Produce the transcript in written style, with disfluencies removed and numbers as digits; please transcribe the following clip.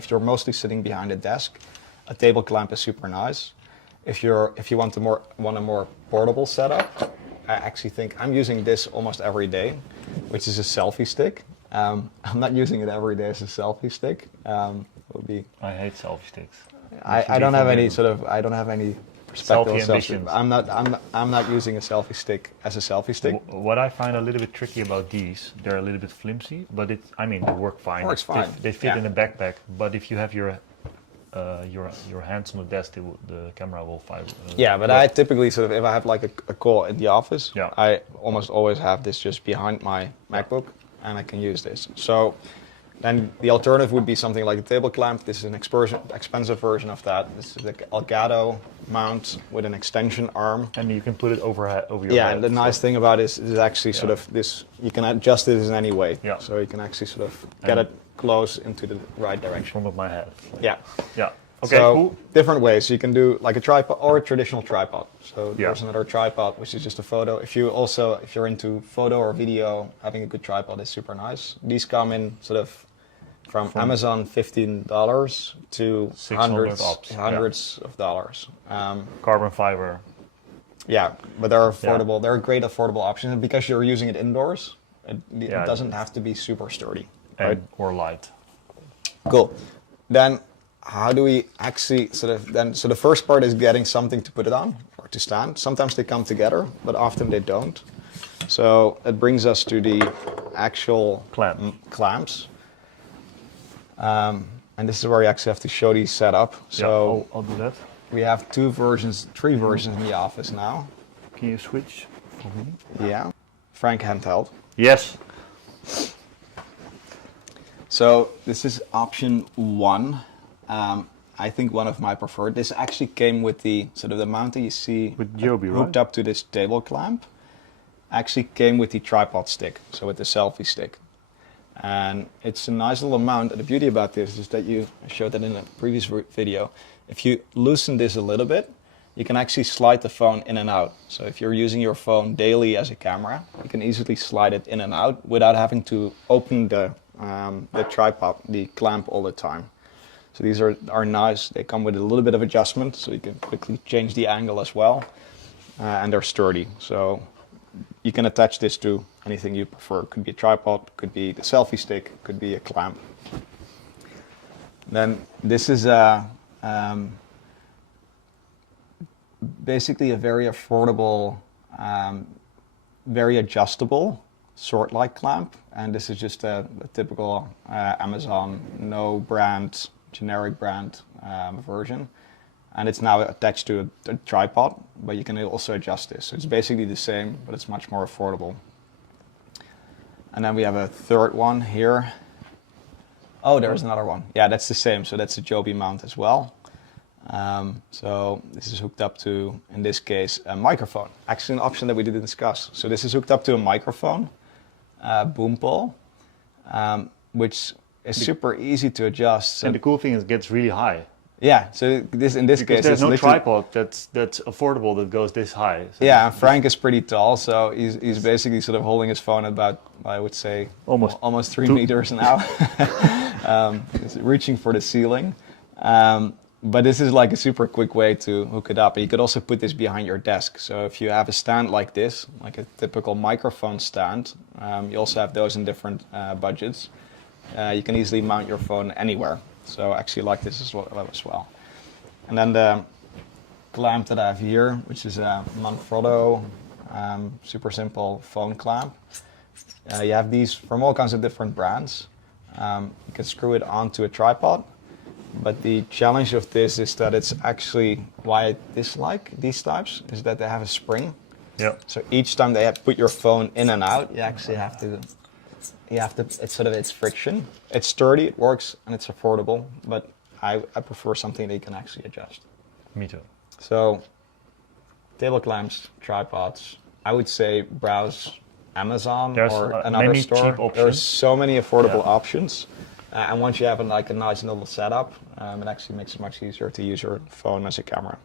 if you're mostly sitting behind a desk, a table clamp is super nice. If you want a more portable setup, I actually think I'm using this almost every day, which is a selfie stick. I'm not using it every day as a selfie stick. I hate selfie sticks. I don't have any perspective Selfie on ambitions. I'm not using a selfie stick as a selfie stick. What I find a little bit tricky about these, they're a little bit flimsy, but they work fine. Works fine. They fit in a backpack, but if you have your hands on the desk, the camera will fire. Yeah, but I typically if I have like a call in the office, Yeah. I almost always have this just behind my MacBook, and I can use this. So then the alternative would be something like a table clamp. This is an expensive version of that. This is the Elgato mount with an extension arm. And you can put it over your head. Yeah, and the nice thing about it is actually sort of this, you can adjust it in any way. Yeah. So you can actually sort of get it close into the right in direction. front of my head. Yeah. Yeah. Okay, So cool. different ways. You can do like a tripod or a traditional tripod. So Yeah. there's another tripod, which is just a photo. If you're into photo or video, having a good tripod is super nice. These come in sort of from Amazon, $15 to 600 hundreds of dollars. Carbon fiber. Yeah, but they're affordable. They're a great affordable option, and because you're using it indoors, it doesn't have to be super sturdy. Right? Or light. Cool. Then how do we actually so the first part is getting something to put it on or to stand. Sometimes they come together, but often they don't. So it brings us to the actual clamps. And this is where you actually have to show these set up. So yeah, I'll do that. we have three versions in the office now. Can you switch for me? Yeah. Frank handheld. Yes. So this is option 1. I think one of my preferred. This actually came with the sort of the mount that you see with Joby, hooked up to this table clamp. Actually came with the tripod stick, so with the selfie stick. And it's a nice little mount. And the beauty about this is that I showed that in a previous video. If you loosen this a little bit, you can actually slide the phone in and out. So if you're using your phone daily as a camera, you can easily slide it in and out without having to open the tripod, the clamp all the time. So these are nice. They come with a little bit of adjustment, so you can quickly change the angle as well. And they're sturdy. So you can attach this to anything you prefer. Could be a tripod, could be the selfie stick, could be a clamp. Then this is basically a very affordable, very adjustable sword-like clamp. And this is just a typical Amazon, no brand, generic brand version. And it's now attached to a tripod, but you can also adjust this. So it's basically the same, but it's much more affordable. And then we have a third one here. Oh, there's another one. Yeah, that's the same. So that's a Joby mount as well. So this is hooked up to, in this case, a microphone. Actually, an option that we didn't discuss. So this is hooked up to a microphone, boom pole, which is super easy to adjust. And the cool thing is it gets really high. Yeah, so in this case, there's no tripod that's affordable that goes this high. So yeah, Frank is pretty tall, so he's basically sort of holding his phone about, I would say, almost 3 meters now. He's reaching for the ceiling. But this is like a super quick way to hook it up. And you could also put this behind your desk. So if you have a stand like this, like a typical microphone stand, you also have those in different budgets. You can easily mount your phone anywhere. So I actually like this as well. And then the clamp that I have here, which is a Manfrotto super simple phone clamp. You have these from all kinds of different brands. You can screw it onto a tripod. But the challenge of this is that it's actually, why I dislike these types, is that they have a spring. Yeah. So each time they put your phone in and out, you actually have to, it's friction. It's sturdy, it works, and it's affordable, but I prefer something that you can actually adjust. Me too. So, table clamps, tripods, I would say browse Amazon or another store. There's so many affordable options. And once you have a nice little setup, it actually makes it much easier to use your phone as a camera.